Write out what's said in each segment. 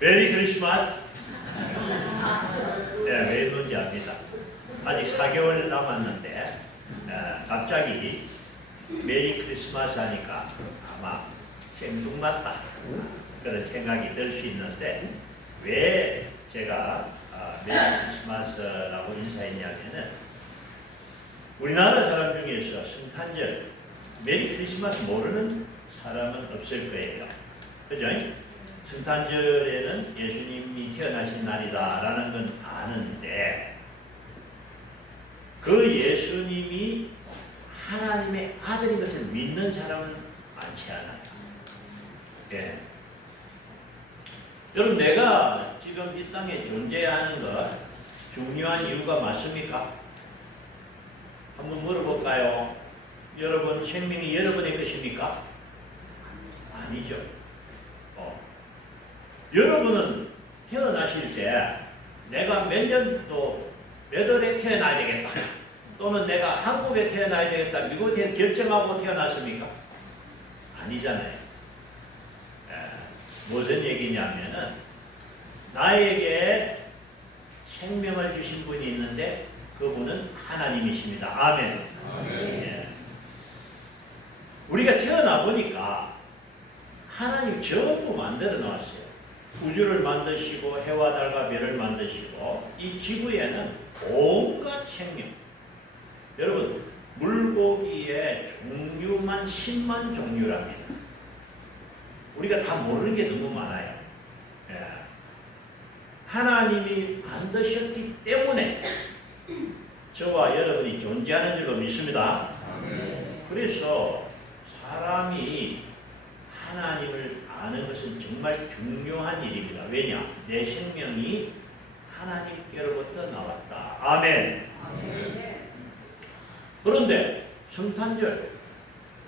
메리 크리스마스. 네, 왜 있는지 압니다. 아직 4개월 남았는데 갑자기 메리 크리스마스 하니까 아마 생뚱맞다 그런 생각이 들 수 있는데, 왜 제가 메리 크리스마스라고 인사했냐면은, 우리나라 사람 중에서 성탄절 메리 크리스마스 모르는 사람은 없을 거예요. 그죠? 성탄절에는 예수님이 태어나신 날이다라는 건 아는데, 그 예수님이 하나님의 아들인 것을 믿는 사람은 많지 않아요. 예. 여러분, 내가 지금 이 땅에 존재하는 것 중요한 이유가 맞습니까? 한번 물어볼까요? 여러분, 생명이 여러분의 것입니까? 아니죠. 여러분은 태어나실 때 내가 몇 년도 몇 월에 태어나야 되겠다, 또는 내가 한국에 태어나야 되겠다, 미국에 결정하고 태어났습니까? 아니잖아요. 무슨 얘기냐면은, 나에게 생명을 주신 분이 있는데 그분은 하나님이십니다. 아멘. 예. 우리가 태어나 보니까 하나님이 전부 만들어 놓았어요. 우주를 만드시고 해와 달과 별을 만드시고, 이 지구에는 온갖 생명, 여러분 물고기의 종류만 10만 종류랍니다. 우리가 다 모르는 게 너무 많아요. 예. 하나님이 만드셨기 때문에 저와 여러분이 존재하는 줄로 믿습니다. 그래서 사람이 하나님을 아는 것은 정말 중요한 일입니다. 왜냐? 내 생명이 하나님께로부터 나왔다. 아멘. 그런데 성탄절,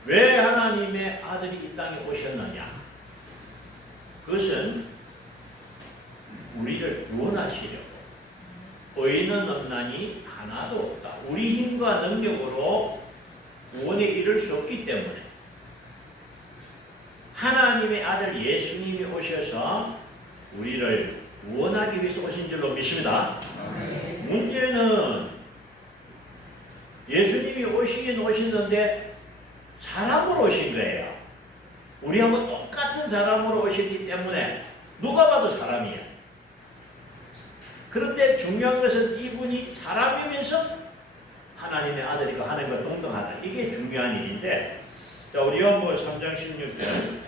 왜 하나님의 아들이 이 땅에 오셨느냐? 그것은 우리를 구원하시려고. 의인은 없나니 하나도 없다. 우리 힘과 능력으로 구원에 이를 수 없기 때문에 하나님의 아들 예수님이 오셔서 우리를 구원하기 위해서 오신 줄로 믿습니다. 문제는 예수님이 오시긴 오시는데 사람으로 오신 거예요. 우리하고 똑같은 사람으로 오셨기 때문에 누가 봐도 사람이에요. 그런데 중요한 것은 이분이 사람이면서 하나님의 아들이고 하는 것 동등하다. 이게 중요한 일인데, 자, 우리 요한복음 3장 16절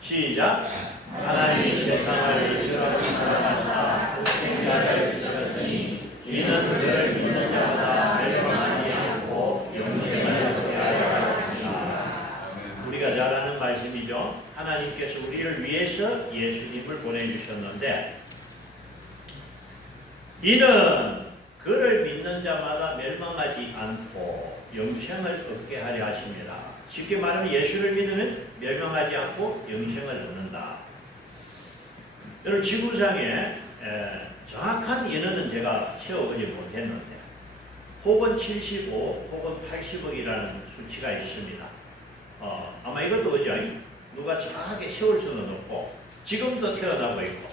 시작. 하나님이 세상을 이처럼 사랑하사 독생자를 주셨으니 이는 그를 믿는 자마다 멸망하지 않고 영생을 얻게 하려 하시니라. 우리가 잘 아는 말씀이죠. 하나님께서 우리를 위해서 예수님을 보내주셨는데, 이는 그를 믿는 자마다 멸망하지 않고 영생을 얻게 하려 하십니다. 쉽게 말하면 예수를 믿으면 멸망하지 않고 영생을 얻는다. 여러분, 지구상에 정확한 인원은 제가 세워보지 못했는데 혹은 75, 혹은 80억이라는 수치가 있습니다. 아마 이것도 그죠? 누가 정확하게 세울 수는 없고 지금도 태어나고 있고.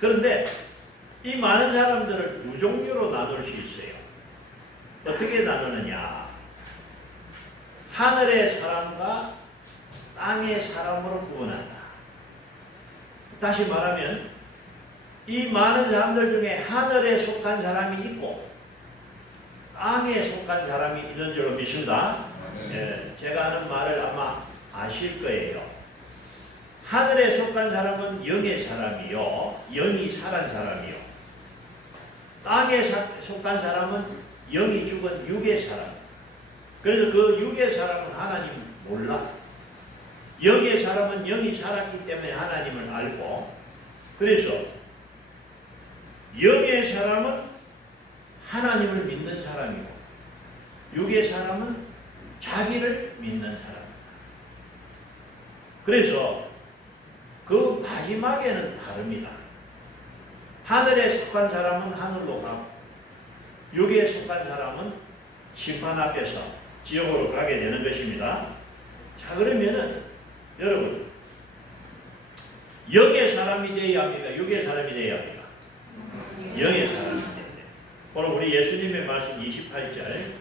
그런데 이 많은 사람들을 두 종류로 나눌 수 있어요. 어떻게 나누느냐? 하늘의 사람과 땅의 사람으로 구분한다. 다시 말하면 이 많은 사람들 중에 하늘에 속한 사람이 있고 땅에 속한 사람이 있는 줄로 믿습니다. 예, 제가 하는 말을 아마 아실 거예요. 하늘에 속한 사람은 영의 사람이요, 영이 살한 사람이요. 땅에 속한 사람은 영이 죽은 육의 사람. 그래서 그 육의 사람은 하나님 몰라. 영의 사람은 영이 살았기 때문에 하나님을 알고, 그래서 영의 사람은 하나님을 믿는 사람이고 육의 사람은 자기를 믿는 사람입니다. 그래서 그 마지막에는 다릅니다. 하늘에 속한 사람은 하늘로 가고 육에 속한 사람은 심판 앞에서 지옥으로 가게 되는 것입니다. 자, 그러면은 여러분, 영의 사람이 되어야 합니까? 육의 사람이 되어야 합니까? 영의 사람이 되어야 돼요. 오늘 우리 예수님의 말씀 28절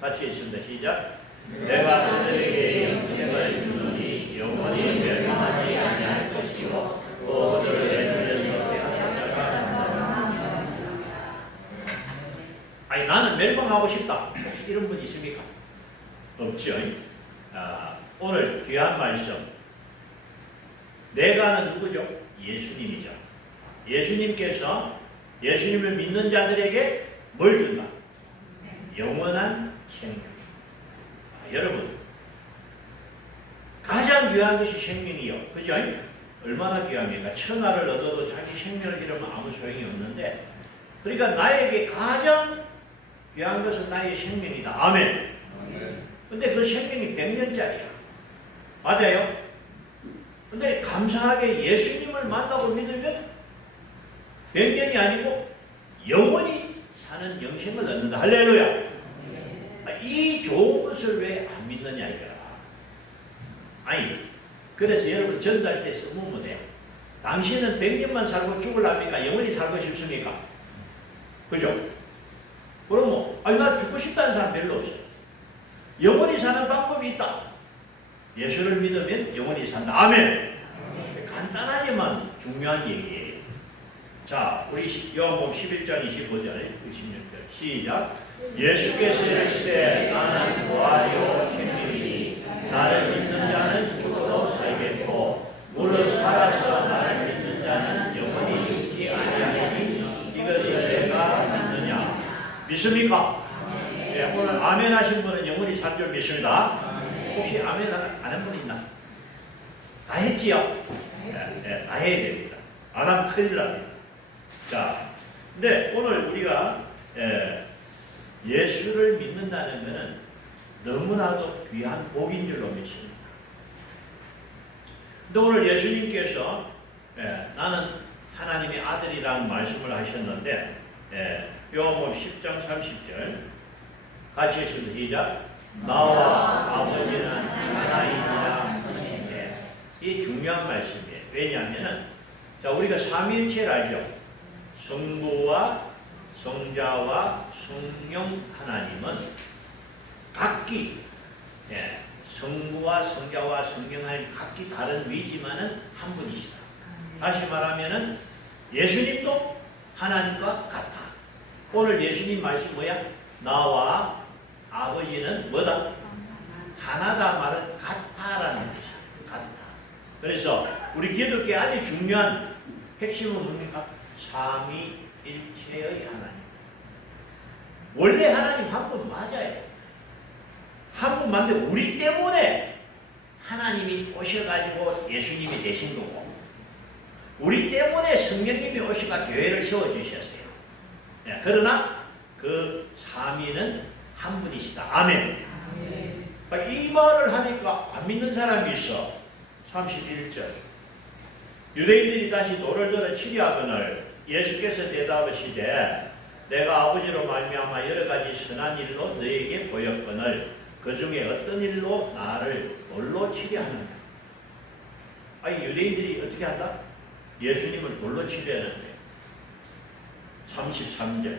같이 있습니다. 시작. 내가 그들에게 영생을 주노니 영원히 멸망하지 아니할 것이고 또 그들을 내 주에서 생각하라. 아니 나는 멸망하고 싶다. 혹시 이런 분 있습니까? 없죠. 오늘 귀한 말씀. 내가는 누구죠? 예수님이죠. 예수님께서 예수님을 믿는 자들에게 뭘 준다? 영원한 생명. 여러분 가장 귀한 것이 생명이요. 그죠? 얼마나 귀합니까? 천하를 얻어도 자기 생명을 잃으면 아무 소용이 없는데 그러니까 나에게 가장 귀한 것은 나의 생명이다. 아멘. 근데 그 생명이 100년짜리야. 맞아요? 근데 감사하게 예수님을 만나고 믿으면 100년이 아니고 영원히 사는 영생을 얻는다. 할렐루야. 이 좋은 것을 왜 안 믿느냐 이거야. 아니 그래서 여러분 전도할 때 써보면 돼요. 당신은 100년만 살고 죽을랍니까? 영원히 살고 싶습니까? 그죠? 그럼 뭐 아니 나 죽고 싶다는 사람 별로 없어요. 영원히 사는 방법이 있다. 예수를 믿으면 영원히 산다. 아멘. 간단하지만 중요한 얘기예요. 자, 우리 요한복음 11장 25절 16절 시작. 예수께서 이르시되 나는 부활이요 생명이니 나를 믿는 자는 죽어도 살겠고 무릇 살아서 나를 믿는 자는 영원히 죽지 아니하리니 이것을 내가 믿느냐. 믿습니까? 네, 오늘 아멘 하신 분은 영원히 살 줄 믿습니다. 혹시 아멘 안 한 분 있나? 다 했지요? 네, 다 해야 됩니다. 안 하면 큰일 납니다. 자, 근데 오늘 우리가 예수를 믿는다는 것은 너무나도 귀한 복인 줄로 믿습니다. 근데 오늘 예수님께서 나는 하나님의 아들이라는 말씀을 하셨는데 요한복음 10장 30절 같이 했습니다. 시작. 나와 아버지는 하나이니라 하시는데 이 중요한 말씀이에요. 왜냐하면 자 우리가 삼위일체를 알죠. 성부와 성자와 성령 하나님은 각기 성부와 성자와 성령 하나님 각기 다른 위지만은 한 분이시다. 다시 말하면은 예수님도 하나님과 같아. 오늘 예수님 말씀 뭐야? 나와 아버지는 뭐다? 하나다 말은 같다라는 뜻이야. 같다. 그래서 우리 기독교의 아주 중요한 핵심은 뭡니까? 삼위일체의 하나님. 원래 하나님 한 분 맞아요. 한 분 맞는데 우리 때문에 하나님이 오셔가지고 예수님이 되신 거고 우리 때문에 성령님이 오셔가 교회를 세워주셨어요. 그러나 그 삼위는 한 분이시다. 아멘. 이 말을 하니까 안 믿는 사람이 있어. 31절 유대인들이 다시 돌을 들어 치리하거늘 예수께서 대답하시되 내가 아버지로 말미암아 여러 가지 선한 일로 너에게 보였거늘 그 중에 어떤 일로 나를 돌로 치리하느냐. 아니 유대인들이 어떻게 한다? 예수님을 돌로 치리하는데 33절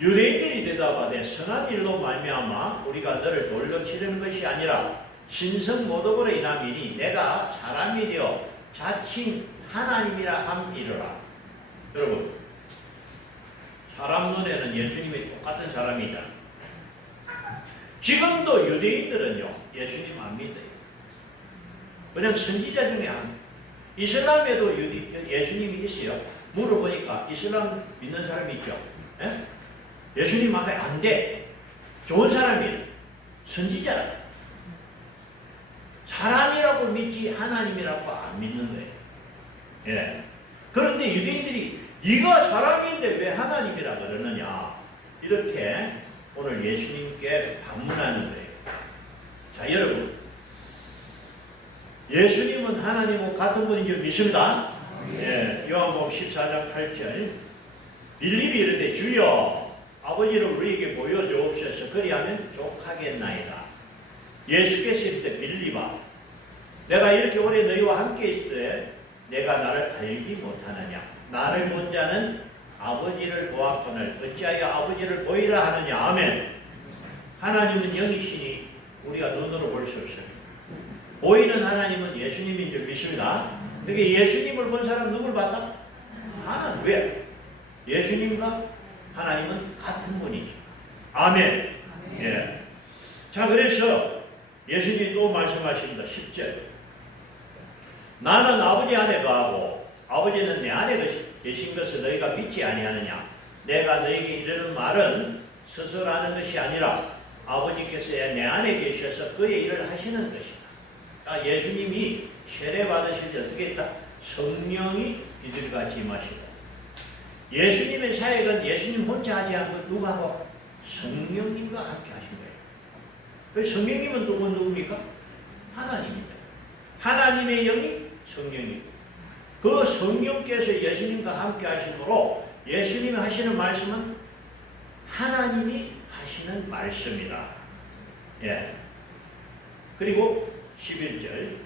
유대인들이 대답하되 선한 일로 말미암아 우리가 너를 돌로 치르는 것이 아니라 신성 모독으로 인함이니 내가 사람이 되어 자칭 하나님이라 함이로라. 여러분 사람 눈에는 예수님이 똑같은 사람이잖아. 지금도 유대인들은요 예수님 안 믿어요. 그냥 선지자 중에 한 이슬람에도 예수님이 있어요. 물어보니까 이슬람 믿는 사람이 있죠. 예수님 앞에 안 돼. 좋은 사람이에요. 선지자라. 사람이라고 믿지 하나님이라고 안 믿는 거예요. 그런데 유대인들이 네가 사람인데 왜 하나님이라 그러느냐. 이렇게 오늘 예수님께 반문하는 거예요. 자 여러분 예수님은 하나님과 같은 분인 줄 믿습니다. 요한복음 14장 8절 빌립이 이르되 주여 아버지를 우리에게 보여주옵소서. 그리하면 족하겠나이다. 예수께서 이르되 빌립아 내가 이렇게 오래 너희와 함께 있을 때 내가 나를 알지 못하느냐. 나를 본 자는 아버지를 보았거늘 어찌하여 아버지를 보이라 하느냐. 아멘. 하나님은 영이시니 우리가 눈으로 볼 수 없어요. 보이는 하나님은 예수님인 줄 믿습니다. 그러니까 예수님을 본 사람 누굴 봤다? 하나님. 왜? 예수님과 하나님은 같은 분이니까. 아멘. 예. 자, 그래서 예수님이 또 말씀하십니다. 10절. 나는 아버지 안에 거하고 아버지는 내 안에 계신 것을 너희가 믿지 아니하느냐. 내가 너희에게 이르는 말은 스스로 하는 것이 아니라 아버지께서 내 안에 계셔서 그의 일을 하시는 것이다. 예수님이 세례 받으실 때 어떻게 했다? 성령이 이들같이 임하시고, 예수님의 사역은 예수님 혼자 하지 않고 누구하고? 성령님과 함께 하신 거예요. 그 성령님은 누굽니까? 하나님입니다. 하나님의 영이 성령이고, 그 성령께서 예수님과 함께 하심으로 예수님이 하시는 말씀은 하나님이 하시는 말씀이다. 예. 그리고 11절.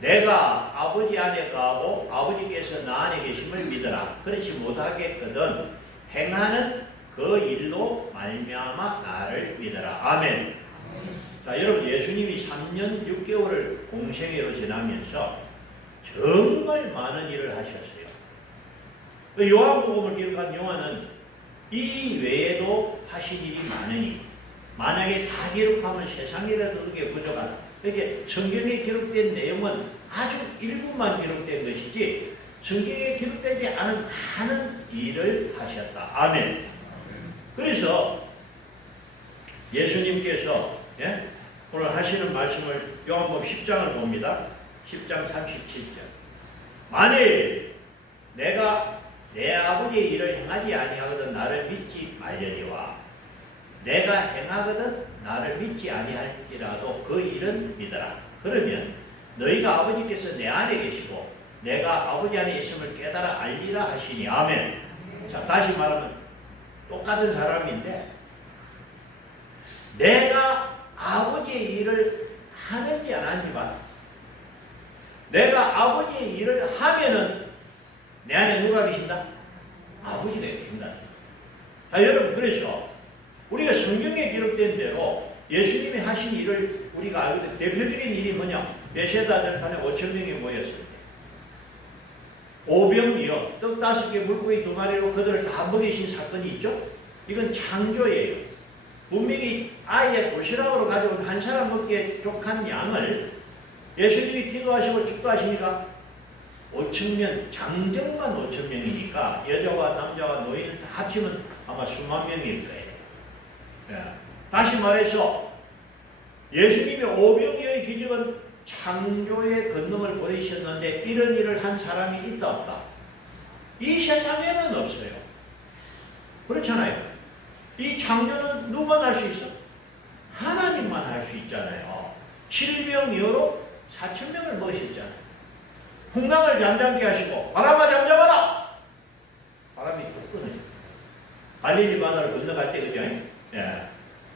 내가 아버지 안에 거하고 아버지께서 나 안에 계심을 믿어라. 그렇지 못하겠거든 행하는 그 일로 말미암아 나를 믿어라. 아멘. 자, 여러분, 예수님이 3년 6개월을 공생애로 지나면서 정말 많은 일을 하셨어요. 그 요한복음을 기록한 요한은 이 외에도 하신 일이 많으니 만약에 다 기록하면 세상이라도 그게 부족하다. 그러니까 성경에 기록된 내용은 아주 일부만 기록된 것이지 성경에 기록되지 않은 많은 일을 하셨다. 아멘. 그래서 예수님께서 오늘 하시는 말씀을 요한복음 10장을 봅니다. 10장 37절. 만일 내가 내 아버지의 일을 행하지 아니하거든 나를 믿지 말려니와 내가 행하거든 나를 믿지 아니할지라도 그 일은 믿어라. 그러면 너희가 아버지께서 내 안에 계시고 내가 아버지 안에 있음을 깨달아 알리라 하시니. 아멘. 자, 다시 말하면 똑같은 사람인데 내가 아버지의 일을 하는지 안 하는지 봐. 내가 아버지의 일을 하면은 내 안에 누가 계신다? 아버지가 계신다. 자, 여러분, 그래서 우리가 성경에 기록된 대로 예수님이 하신 일을 우리가 알게 돼. 대표적인 일이 뭐냐? 베세다 들판에 5,000명이 모였을 때 오병이어 떡 5개 물고기 2마리로 그들을 다 먹이신 사건이 있죠? 이건 창조예요. 분명히 아예 도시락으로 가져온 한 사람 먹기에 족한 양을 예수님이 기도하시고 축도하시니까 5,000명, 장정만 5,000명이니까 여자와 남자와 노인을 다 합치면 아마 수만 명일 거예요. 예. 다시 말해서 예수님의 오병이어의 기적은 창조의 권능을 보이셨는데 이런 일을 한 사람이 있다 없다? 이 세상에는 없어요. 그렇잖아요. 이 창조는 누구만 할 수 있어? 하나님만 할 수 있잖아요. 7병이어로 4,000명을 먹으셨잖아요. 풍랑을 잠잠케 하시고 바람아 잠잠하라. 바람이 뚝 끊어져. 갈릴리 바다를 건너갈 때 그죠? 예.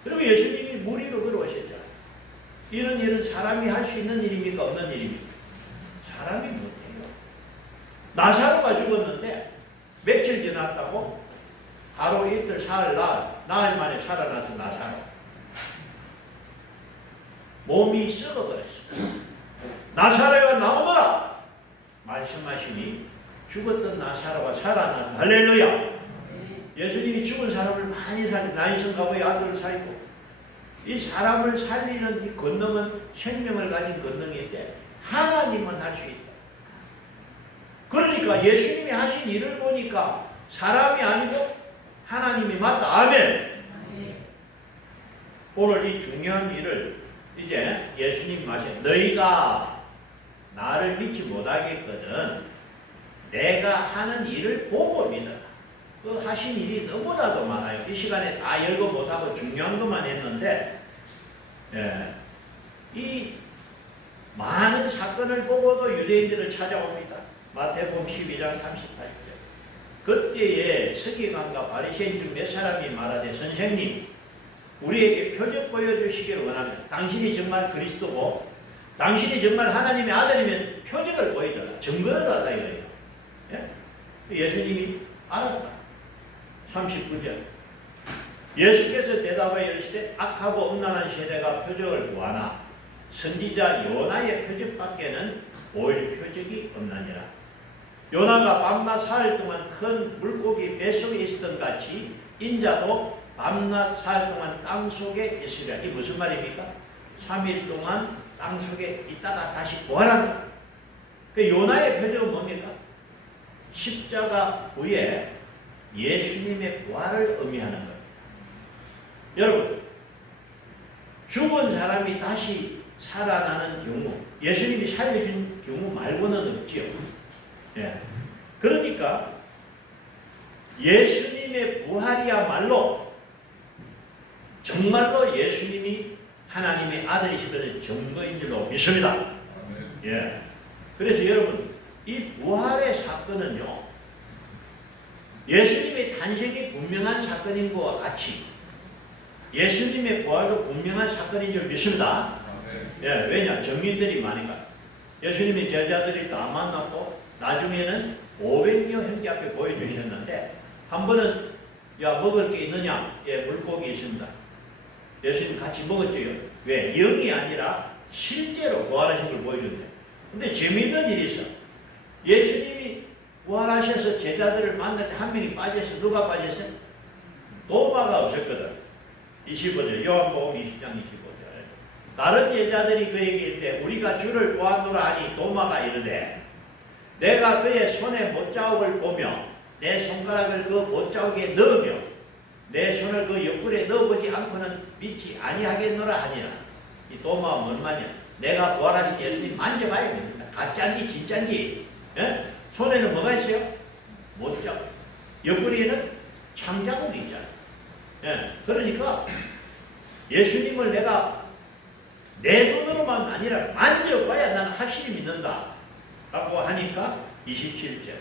그리고 예수님이 물 위로 걸어오셨잖아요. 이런 일은 사람이 할 수 있는 일입니까? 없는 일입니까? 사람이 못해요. 나사로가 죽었는데 며칠 지났다고 하루 이틀 사흘 나흘 만에 살아나서 나사로 몸이 썩어버렸어요. 나사로가 나오너라 말씀하시니 죽었던 나사로가 살아나서 할렐루야. 예수님이 죽은 사람을 많이 살리고 나이선 가보의 아들을 살리고 이 사람을 살리는 이 권능은 생명을 가진 권능인데 하나님만 할 수 있다. 그러니까 예수님이 하신 일을 보니까 사람이 아니고 하나님이 맞다. 아멘. 오늘 이 중요한 일을 이제 예수님 말씀 너희가 나를 믿지 못하겠거든 내가 하는 일을 보고 믿어라. 그 하신 일이 너무나도 많아요. 이 시간에 다 열거 못하고 중요한 것만 했는데 이 많은 사건을 보고도 유대인들을 찾아옵니다. 마태복음 12장 38절. 그때에 서기관과 바리새인 중 몇 사람이 말하되 선생님 우리에게 표적 보여주시기를 원합니다. 당신이 정말 그리스도고 당신이 정말 하나님의 아들이면 표적을 보이더라. 증거를 달라 이거예요. 예? 예수님이 알았다. 39절. 예수께서 대답하여 이르시되 악하고 음란한 세대가 표적을 구하나 선지자 요나의 표적밖에는 보일 표적이 없느니라. 요나가 밤낮 사흘 동안 큰 물고기 뱃속에 있었던 같이 인자도 밤낮 사흘 동안 땅속에 있으리라. 이 무슨 말입니까? 3일 동안 땅속에 있다가 다시 부활한다. 그 요나의 표적은 뭡니까? 십자가 후에 예수님의 부활을 의미하는 겁니다. 여러분, 죽은 사람이 다시 살아나는 경우, 예수님이 살려준 경우 말고는 없지요. 예. 그러니까 예수님의 부활이야말로 정말로 예수님이 하나님의 아들이신 것을 증거인 줄로 믿습니다. 예. 그래서 여러분, 이 부활의 사건은요, 예수님의 탄생이 분명한 사건인 것과 같이 예수님의 부활도 분명한 사건인 줄 믿습니다. 예, 왜냐? 정인들이 많으니까. 예수님의 제자들이 다 만났고 나중에는 500여 형제 앞에 보여주셨는데 한 번은 야 먹을 게 있느냐? 예, 물고기 있습니다. 예수님 같이 먹었지요. 왜? 영이 아니라 실제로 부활하신 걸 보여준대. 근데 재미있는 일이 있어. 예수님이 부활하셔서 제자들을 만날 때 한 명이 빠져서 누가 빠졌어요? 도마가 없었거든. 25절 요한복음 20장 25절. 다른 제자들이 그에게 이르되 우리가 주를 보았노라 하니 도마가 이르되 내가 그의 손에 못자국을 보며 내 손가락을 그 못자국에 넣으며 내 손을 그 옆구리에 넣어보지 않고는 믿지 아니하겠노라 하니라. 이 도마가 뭔 말이야? 내가 부활하신 예수님 만져봐야 됩니다. 가짜인지 진짜인지. 예? 손에는 뭐가 있어요? 못자국. 옆구리에는 창자국이 있잖아요. 예, 그러니까 예수님을 내가 내 돈으로만 아니라 만져봐야 나는 확실히 믿는다 라고 하니까 27절.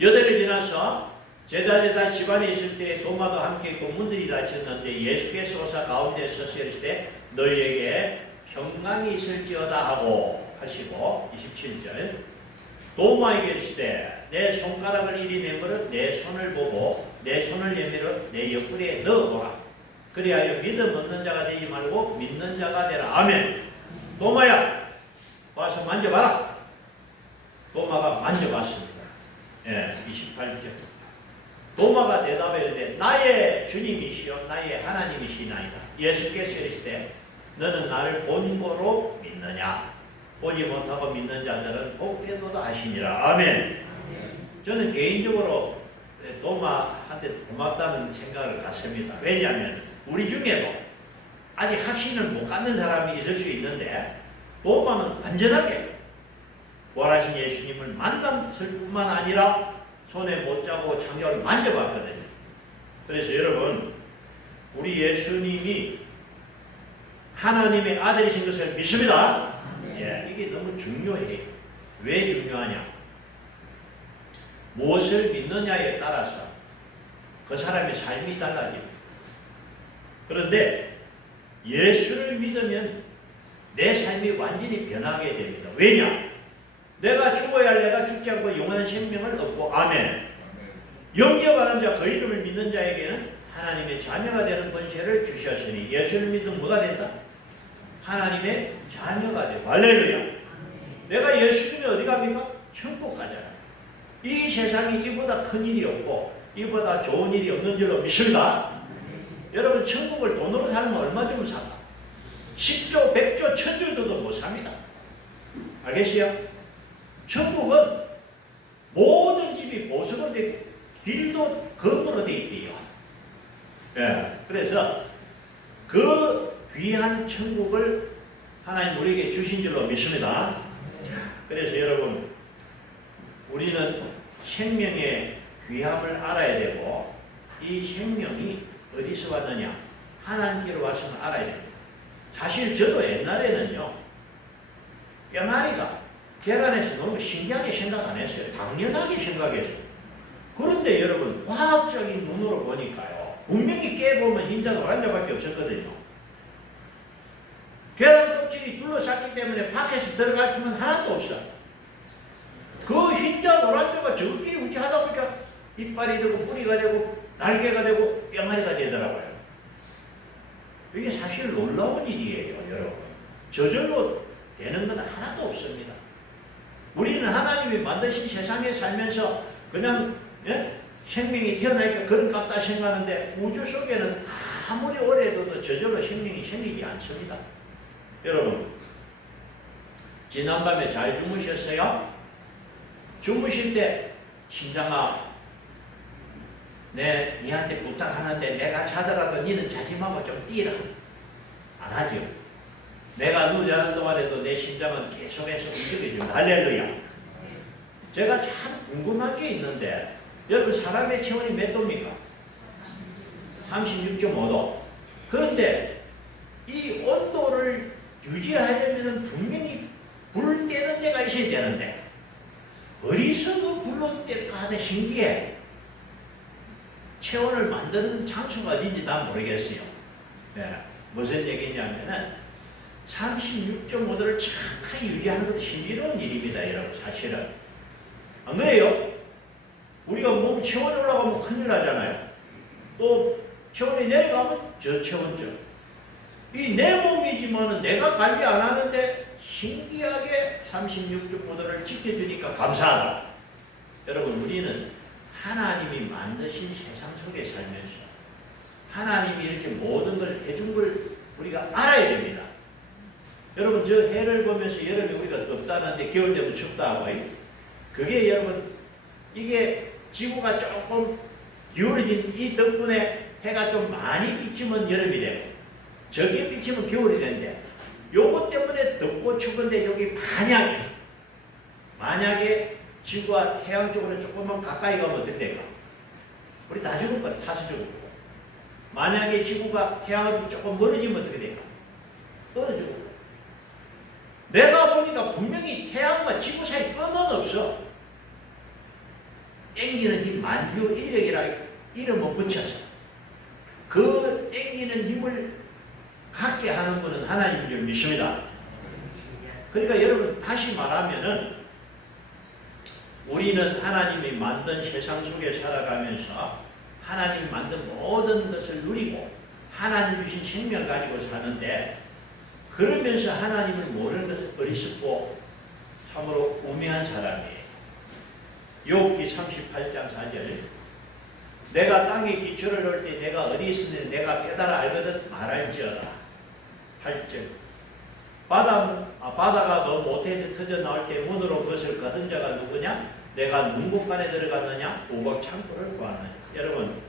여덟이 지나서 제자들다 집안에 있을 때 도마도 함께 있고 문들이 닫혔는데 예수께서 오사 가운데 서서 이르시되 너희에게 평강이 있을지어다 하고 하시고 27절. 도마에게 이르시되 내 손가락을 이리 내밀어 내 손을 보고 내 손을 내밀어 내 옆구리에 넣어보라. 그리하여 믿음 없는 자가 되지 말고 믿는 자가 되라. 아멘. 도마야 와서 만져봐라. 도마가 만져봤습니다. 예, 28절. 도마가 대답해 이르되 나의 주님이시여 나의 하나님이시나이다. 예수께서 이르시되 너는 나를 본고로 믿느냐? 보지 못하고 믿는 자들은 복되도다 하시니라. 아멘. 저는 개인적으로 도마한테 고맙다는 생각을 갖습니다. 왜냐하면 우리 중에도 아직 확신을 못 갖는 사람이 있을 수 있는데 도마는 완전하게 부활하신 예수님을 만났을 뿐만 아니라 손에 못자고 창자를 만져봤거든요. 그래서 여러분, 우리 예수님이 하나님의 아들이신 것을 믿습니다. 예, 이게 너무 중요해요. 왜 중요하냐? 무엇을 믿느냐에 따라서 그 사람의 삶이 달라집니다. 그런데 예수를 믿으면 내 삶이 완전히 변하게 됩니다. 왜냐? 내가 죽어야 할 내가 죽지 않고 영원한 생명을 얻고 아멘. 영접하는 자 그 이름을 믿는 자에게는 하나님의 자녀가 되는 권세를 주셨으니 예수를 믿으면 뭐가 된다? 하나님의 자녀가 되고 할렐루야. 내가 예수 믿으면 어디 갑니까? 천국 가잖아요. 이 세상에 이보다 큰 일이 없고 이보다 좋은 일이 없는 줄로 믿습니다. 여러분, 천국을 돈으로 사면 얼마 주면 살까? 10조, 100조, 1000조 줘도 못 삽니다. 알겠어요? 천국은 모든 집이 보석으로 돼 있고 길도 금으로 돼 있대요. 예, 그래서 그 귀한 천국을 하나님 우리에게 주신 줄로 믿습니다. 그래서 여러분, 우리는 생명의 귀함을 알아야 되고 이 생명이 어디서 왔느냐? 하나님께로 왔음을 알아야 됩니다. 사실 저도 옛날에는요, 뿅아리가 계란에서 너무 신기하게 생각 안 했어요. 당연하게 생각했어요. 그런데 여러분, 과학적인 눈으로 보니까요, 분명히 깨보면 흰자 노란자밖에 없었거든요. 계란 껍질이 둘러쌌기 때문에 밖에서 들어갈 틈은 하나도 없어. 그 흰자 노란자가 저끼리 우지 하다 보니까 이빨이 되고 뿌리가 되고 날개가 되고 뿅아리가 되더라고요. 이게 사실 놀라운 일이에요, 여러분. 저절로 되는 건 하나도 없습니다. 우리는 하나님이 만드신 세상에 살면서 그냥 생명이 태어나니까 그런 값다 생각하는데 우주 속에는 아무리 오래 둬도 저절로 생명이 생기지 않습니다. 여러분, 지난밤에 잘 주무셨어요? 주무실 때 심장아, 니한테 부탁하는데 내가 자더라도 니는 자지 말고 좀 뛰라. 안 하죠. 내가 누워자는 동안에도 내 심장은 계속해서 움직여줍니다. 할렐루야. 제가 참 궁금한 게 있는데 여러분, 사람의 체온이 몇 도입니까? 36.5도. 그런데 이 온도를 유지하려면 분명히 불 때는 데가 있어야 되는데 어디서 그 불로 뗄까 하는 신기해. 체온을 만드는 장소가 어딘지 난 모르겠어요. 무슨 얘기냐면은 36.5도를 정확하게 유지하는 것도 힘들어온 일입니다, 여러분. 사실은 안 그래요? 우리가 몸 체온이 올라가면 큰일 나잖아요. 또 체온이 내려가면 저체온증. 이 내 몸이지만은 내가 관리 안 하는데 신기하게 36.5도를 지켜주니까 감사하다. 여러분, 우리는 하나님이 만드신 세상 속에 살면서 하나님이 이렇게 모든 걸 해준 걸 우리가 알아야 됩니다. 여러분, 저 해를 보면서 여름에 우리가 덥다는데 겨울 되면 춥다 하고, 그게 여러분, 이게 지구가 조금 기울어진 이 덕분에 해가 좀 많이 비치면 여름이 되고 적게 비치면 겨울이 되는데, 요것 때문에 덥고 추운데 여기 만약에 지구와 태양 쪽으로 조금만 가까이 가면 어떻게 될까? 우리 다 죽을 거야. 타서 죽을 거고. 만약에 지구가 태양으로 조금 멀어지면 어떻게 될까? 떨어지고. 내가 보니까 분명히 태양과 지구 사이 끈은 없어. 땡기는 힘, 만유 인력이라 이름을 붙여서 그 땡기는 힘을 갖게 하는 것은 하나님인 줄 믿습니다. 그러니까 여러분, 다시 말하면은 우리는 하나님이 만든 세상 속에 살아가면서 하나님이 만든 모든 것을 누리고 하나님 주신 생명을 가지고 사는데, 그러면서 하나님을 모르는 것은 어리석고 참으로 우매한 사람이에요. 욥기 38장 4절, 내가 땅에 기초를 넣을 때 내가 어디 있으니 내가 깨달아 알거든 말할지어다. 8절, 바다가 너 모태에서 터져 나올 때 문으로 그것을 거둔 자가 누구냐? 내가 눈곳간에 들어갔느냐? 오곡 창고를 구하느냐? 여러분,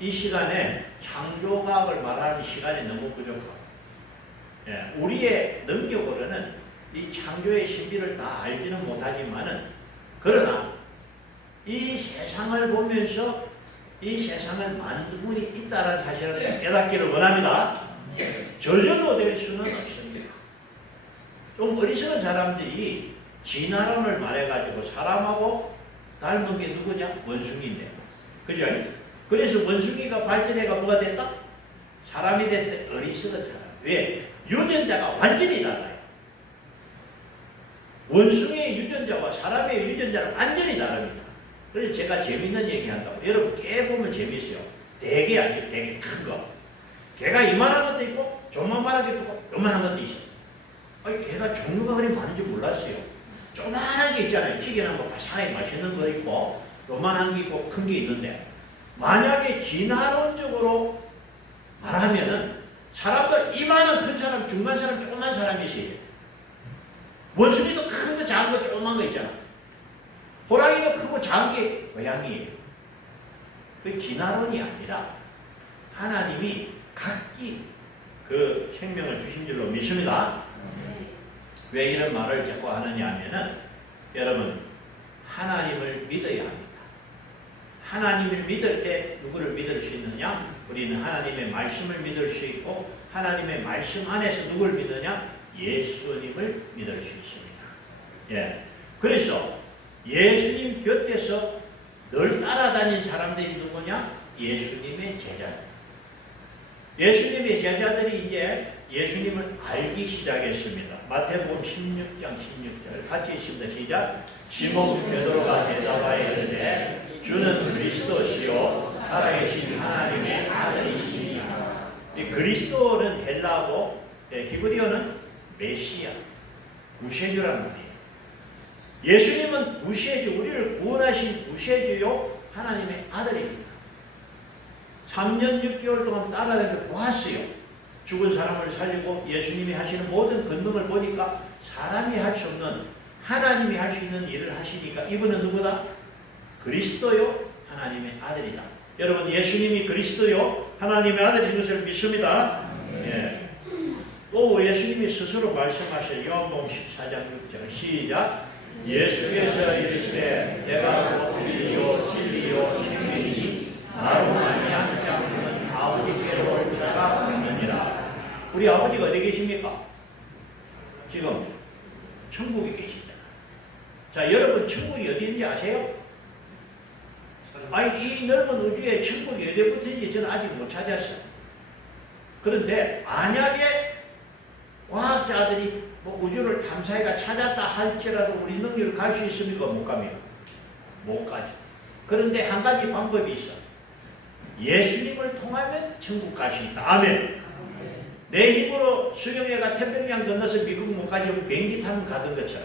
이 시간에 창조과학을 말하는 시간이 너무 부족하고, 우리의 능력으로는 이 창조의 신비를 다 알지는 못하지만은, 그러나 이 세상을 보면서 이 세상을 만든 분이 있다는 사실을 깨닫기를 원합니다. 저절로 될 수는 없습니다. 좀 어리석은 사람들이 진화론을 말해가지고 사람하고 닮은 게 누구냐? 원숭이인데. 그죠? 그래서 원숭이가 발전해가 뭐가 됐다? 사람이 됐다. 어리석은 사람. 왜? 유전자가 완전히 달라요. 원숭이의 유전자와 사람의 유전자는 완전히 다릅니다. 그래서 제가 재밌는 얘기 한다고. 여러분, 개 보면 재밌어요. 되게 아주 되게 큰 거. 개가 이만한 것도 있고 조만한 것도 있고 요만한 것도 있어요. 아니, 개가 종류가 그리 많은지 몰랐어요. 조만한 게 있잖아요. 튀겨나온 거 바삭하게 맛있는 거 있고 요만한 게 있고 큰 게 있는데, 만약에 진화론적으로 말하면은 사람도 이만한 큰 사람, 중간 사람, 조그만 사람이 있어요. 원숭이도 큰 거, 작은 거, 조그만 거 있잖아. 호랑이도 크고 작은 게 고양이에요. 그게 진화론이 아니라 하나님이 각기 그 생명을 주신 줄로 믿습니다. 왜 이런 말을 자꾸 하느냐 하면은, 여러분, 하나님을 믿어야 합니다. 하나님을 믿을 때 누구를 믿을 수 있느냐? 우리는 하나님의 말씀을 믿을 수 있고, 하나님의 말씀 안에서 누구를 믿느냐? 예수님을 믿을 수 있습니다. 그래서 예수님 곁에서 늘 따라다닌 사람들이 누구냐? 예수님의 제자들. 예수님의 제자들이 이제 예수님을 알기 시작했습니다. 마태복음 16장 16절 같이 읽습니다. 시작. 시몬 베드로가 대답하여 이르되 주는 그리스도시요 살아계신 하나님의 아들이시니라. 이 그리스도는 헬라어고 히브리어는 메시아, 구세주란 말이에요. 예수님은 구세주, 우리를 구원하신 구세주요 하나님의 아들입니다. 3년 6개월 동안 따라다니며 보았어요. 죽은 사람을 살리고 예수님이 하시는 모든 권능을 보니까 사람이 할 수 없는, 하나님이 할 수 있는 일을 하시니까 이분은 누구다? 그리스도요 하나님의 아들이다. 여러분, 예수님이 그리스도요 하나님의 아들인 것을 믿습니다. 예. 또 예수님이 스스로 말씀하셔요. 요한복음 14장 6절 시작. 예수께서 이르시되 내가 곧 길이요 진리요 생명이니 나로 말미암지 않으면 아버지께로 올 자가 없느니라. 우리 아버지가 어디 계십니까? 지금 천국에 계시잖아요. 자, 여러분 천국이 어디 있는지 아세요? 아니, 이 넓은 우주에 천국이 어디에 붙은지 저는 아직 못 찾았어요. 그런데 만약에 과학자들이 우주를 탐사해가 찾았다 할지라도 우리 능력을 갈 수 있습니까? 못 갑니까? 못 가죠. 그런데 한 가지 방법이 있어. 예수님을 통하면 천국 갈 수 있다. 아멘. 내 힘으로 수경회가 태평양 건너서 미국 못 가지면 비행기 타면 가던 것처럼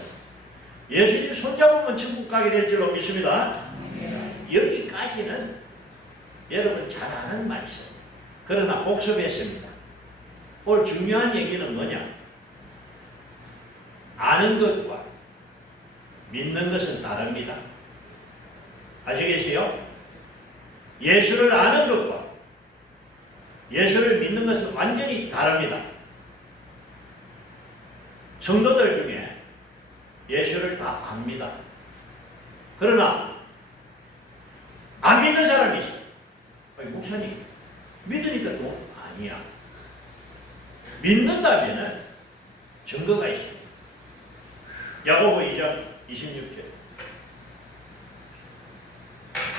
예수님 손잡으면 천국 가게 될 줄로 믿습니다. 여기까지는 여러분 잘 아는 말씀. 그러나 복습했습니다. 오늘 중요한 얘기는 뭐냐? 아는 것과 믿는 것은 다릅니다. 아시겠어요? 예수를 아는 것과 예수를 믿는 것은 완전히 다릅니다. 성도들 중에 예수를 다 압니다. 그러나 안 믿는 사람이 있어요. 아니, 목사님 믿으니까 또 아니야. 믿는다면 증거가 있어요. 야고보 2장 26절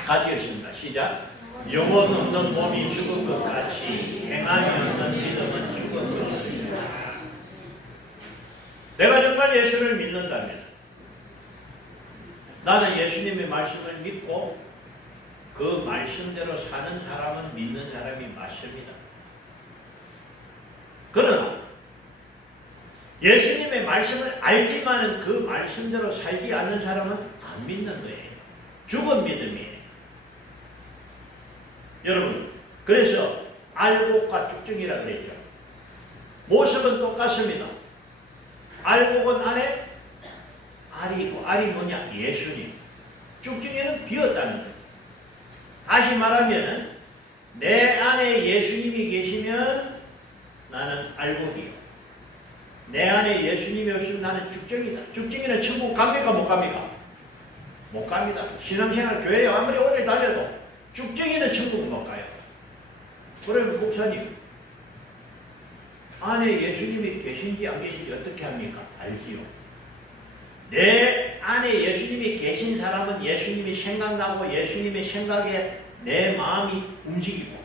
같이 읽습니다. 시작. 영혼 없는 몸이 죽은 것 같이 행함이 없는 믿음은 죽은 것입니다. 내가 정말 예수를 믿는다면 나는 예수님의 말씀을 믿고 그 말씀대로 사는 사람은 믿는 사람이 맞습니다. 그러나 예수님의 말씀을 알기만은 그 말씀대로 살지 않는 사람은 안 믿는 거예요. 죽은 믿음이에요. 여러분, 그래서 알곡과 쭉정이라 그랬죠. 모습은 똑같습니다. 알곡은 안에 알이 있고, 알이 뭐냐? 예수님. 쭉정이는 비었다는 거예요. 다시 말하면 내 안에 예수님이 계시면 나는 알곡이요. 내 안에 예수님이 없으면 나는 쭉정이다. 쭉정이는 천국 갑니까? 못 갑니까? 못 갑니다. 신앙생활 교회에 아무리 오래 달려도 쭉정이는 천국 못 가요. 그러면 목사님 안에 예수님이 계신지 안 계신지 어떻게 합니까? 알지요. 내 안에 예수님이 계신 사람은 예수님이 생각나고 예수님의 생각에 내 마음이 움직이고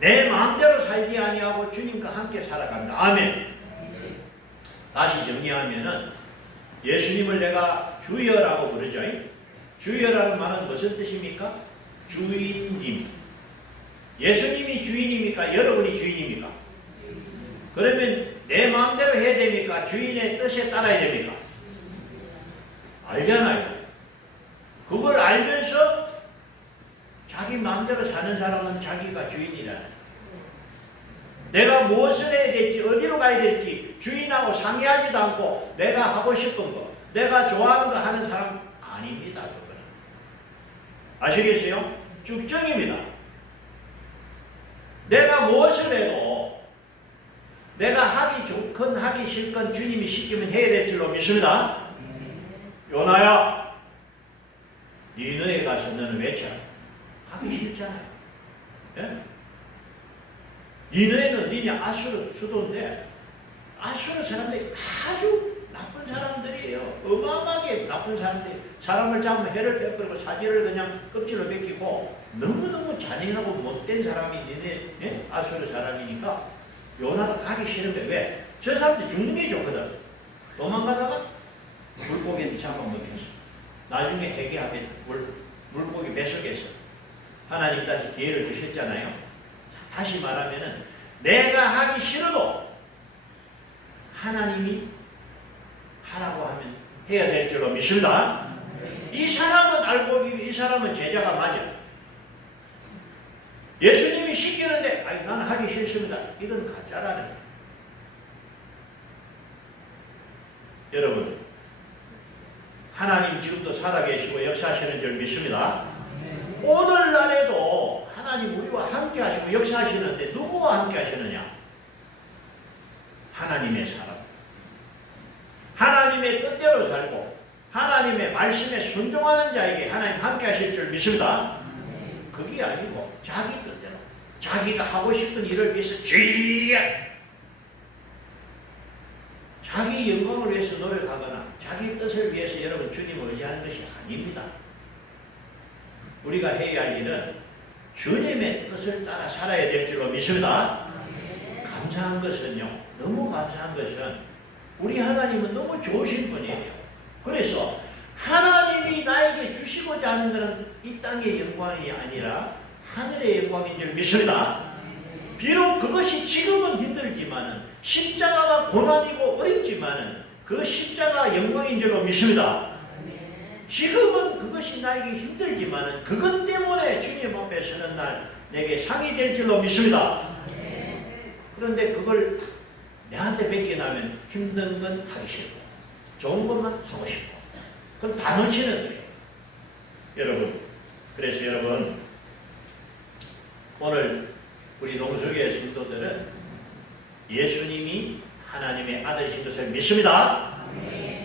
내 마음대로 살지 아니하고 주님과 함께 살아간다. 아멘. 다시 정리하면은 예수님을 내가 주여라고 부르죠. 주여라는 말은 무슨 뜻입니까? 주인님. 예수님이 주인입니까? 여러분이 주인입니까? 그러면 내 마음대로 해야 됩니까? 주인의 뜻에 따라야 됩니까? 알잖아요. 그걸 알면서 자기 마음대로 사는 사람은 자기가 주인이라는 거예요. 내가 무엇을 해야 될지 어디로 가야 될지 주인하고 상의하지도 않고 내가 하고 싶은 거, 내가 좋아하는 거 하는 사람 아닙니다. 그거는. 아시겠어요? 쭉정입니다. 내가 무엇을 해도 내가 하기 좋건 하기 싫건 주님이 시키면 해야 될 줄로 믿습니다. 요나야, 니네에 가서 너는 외쳐라. 하기 싫잖아요. 예? 니네는 니네 아수르 수도인데 아수르 사람들이 아주 나쁜 사람들이에요. 어마어마하게 나쁜 사람들이 사람을 잡으면 해를 베풀고 사지를 그냥 껍질로 벗기고 너무너무 잔인하고 못된 사람이 니네 예? 아수르 사람이니까 요나가 가기 싫은데 왜? 저 사람들이 죽는 게 좋거든. 도망가다가 물고기한테 잡아먹였어. 나중에 회개합니다. 물고기 뱃속에서 하나님 다시 기회를 주셨잖아요. 자, 다시 말하면은 내가 하기 싫어도 하나님이 하라고 하면 해야 될 줄로 믿습니다. 이 사람은 알고 이 사람은 제자가 맞아. 예수님이 시키는데 아니 나는 하기 싫습니다. 이건 가짜라는 거예요. 여러분 하나님 지금도 살아계시고 역사하시는 줄 믿습니다. 오늘날에도 하나님 우리와 함께 하시고 역사하시는데 누구와 함께 하시느냐? 하나님의 사람. 하나님의 뜻대로 살고 하나님의 말씀에 순종하는 자에게 하나님 함께 하실 줄 믿습니다. 그게 아니고 자기 뜻대로 자기가 하고 싶은 일을 위해서 자기 영광을 위해서 노력하거나 자기 뜻을 위해서 여러분 주님을 의지하는 것이 아닙니다. 우리가 해야 할 일은 주님의 뜻을 따라 살아야 될 줄로 믿습니다. 감사한 것은요, 너무 감사한 것은 우리 하나님은 너무 좋으신 분이에요. 그래서 하나님이 나에게 주시고자 하는 것은 이 땅의 영광이 아니라 하늘의 영광인 줄 믿습니다. 비록 그것이 지금은 힘들지만은 십자가가 고난이고 어렵지만은 그 십자가 영광인 줄로 믿습니다. 지금은 그것이 나에게 힘들지만은 그것 때문에 주님 앞에 서는 날 내게 상이 될 줄로 믿습니다. 그런데 그걸 내한테 맡겨나면 힘든 건 하기 싫고 좋은 것만 하고 싶고 그럼 다 놓치는 거예요. 여러분, 그래서 여러분 오늘 우리 농수교회 성도들은 예수님이 하나님의 아들이신 것을 믿습니다.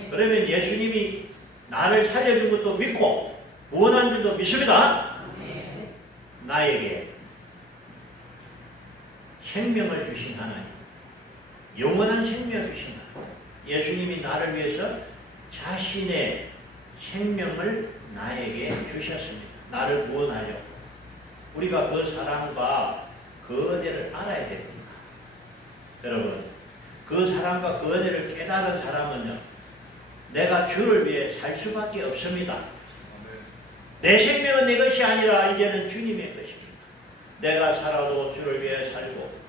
그러면 예수님이 나를 살려준 것도 믿고 구원한 줄도 믿습니다. 나에게 생명을 주신 하나님, 영원한 생명을 주신 하나님, 예수님이 나를 위해서 자신의 생명을 나에게 주셨습니다. 나를 구원하려. 우리가 그 사랑과 그 은혜를 알아야 됩니다. 여러분, 그 사랑과 그 은혜를 깨달은 사람은요, 내가 주를 위해 살 수밖에 없습니다. 내 생명은 내 것이 아니라 이제는 주님의 것입니다. 내가 살아도 주를 위해 살고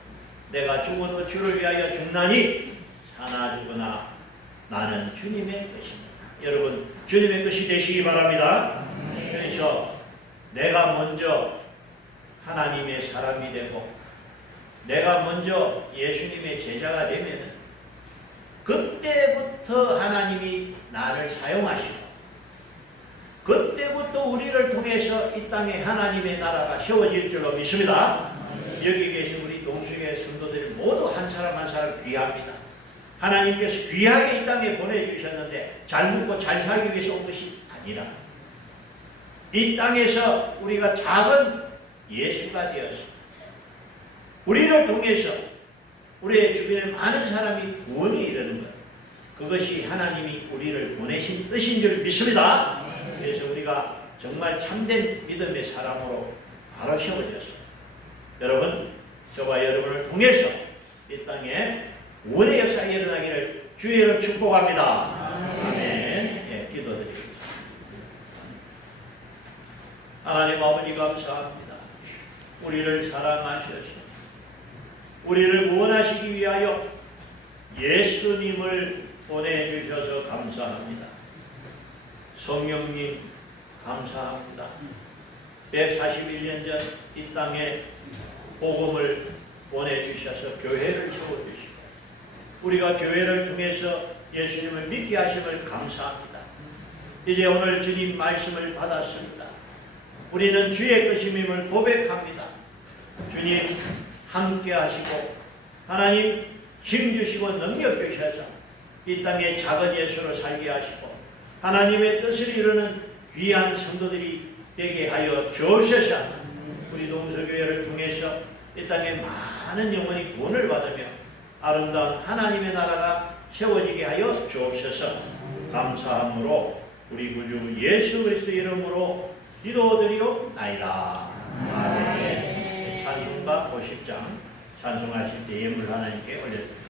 내가 죽어도 주를 위하여 죽나니 사나 죽으나 나는 주님의 것입니다. 여러분, 주님의 것이 되시기 바랍니다. 그래서 내가 먼저 하나님의 사람이 되고 내가 먼저 예수님의 제자가 되면 그때부터 하나님이 나를 사용하시고 그때부터 우리를 통해서 이 땅에 하나님의 나라가 세워질 줄로 믿습니다. 여기 계신 우리 농수교회 성도들이 모두 한 사람 한 사람 귀합니다. 하나님께서 귀하게 이 땅에 보내주셨는데 잘 먹고 잘 살기 위해서 온 것이 아니라 이 땅에서 우리가 작은 예수가 되어서 우리를 통해서 우리의 주변에 많은 사람이 구원에 이르는 것, 그것이 하나님이 우리를 보내신 뜻인 줄 믿습니다. 그래서 우리가 정말 참된 믿음의 사람으로 바로 세워졌어요. 여러분, 저와 여러분을 통해서 이 땅에 구원의 역사가 일어나기를 주의 이름 축복합니다. 아멘. 예, 기도드리겠습니다. 하나님 아버지 감사합니다. 우리를 사랑하셔서 우리를 구원하시기 위하여 예수님을 보내주셔서 감사합니다. 성령님 감사합니다. 141년 전 이 땅에 복음을 보내주셔서 교회를 세워주시고 우리가 교회를 통해서 예수님을 믿게 하심을 감사합니다. 이제 오늘 주님 말씀을 받았습니다. 우리는 주의 것임임을 고백합니다. 주님 함께 하시고 하나님 힘 주시고 능력 주셔서 이 땅에 작은 예수로 살게 하시고 하나님의 뜻을 이루는 귀한 성도들이 되게 하여 주옵소서. 우리 농수교회를 통해서 이 땅에 많은 영혼이 구원을 받으며 아름다운 하나님의 나라가 세워지게 하여 주옵소서. 감사함으로 우리 구주 예수 그리스도 이름으로 기도드리옵나이다. 아멘. 찬송가 50장 찬송하실 때 예물 하나님께 올려드립니다.